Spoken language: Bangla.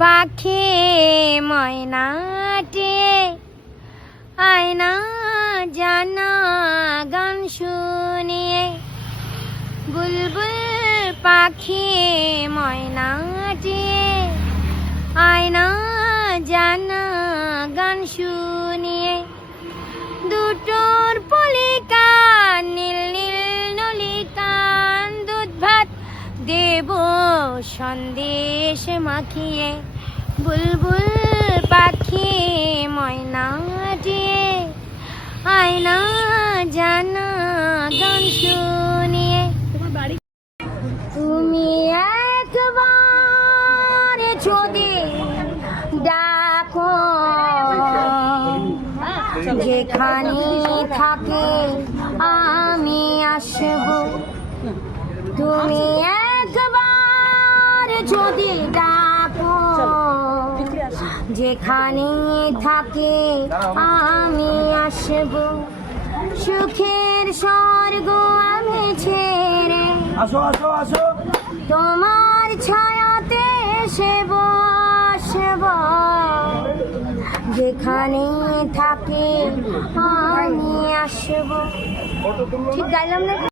পাখি ময়নাটি আয়না জানা গান শুনিয়ে, বুলবুল পাখি ময়নাটি আয়না জানা গান শুনিয়ে, দুটোর পলিকান নীল নীল নলিকান, দুধ ভাত দেব সন্দেশ মাখিয়ে, বুলবুল পাখি ময়নাটি আয়না জানা গান শুনিয়ে। তুমি একবার যদি ডাকো, যেখানে থাকে আমি আসব। তুমি একবার যদি ডাকো, যেখানে থাকে আমি আসব। সুখের স্বর্গ আমি ছেড়ে তোমার ছায়াতে এসে বসব। যেখানে থাকে আমি আসব। ঠিক গাইলাম না?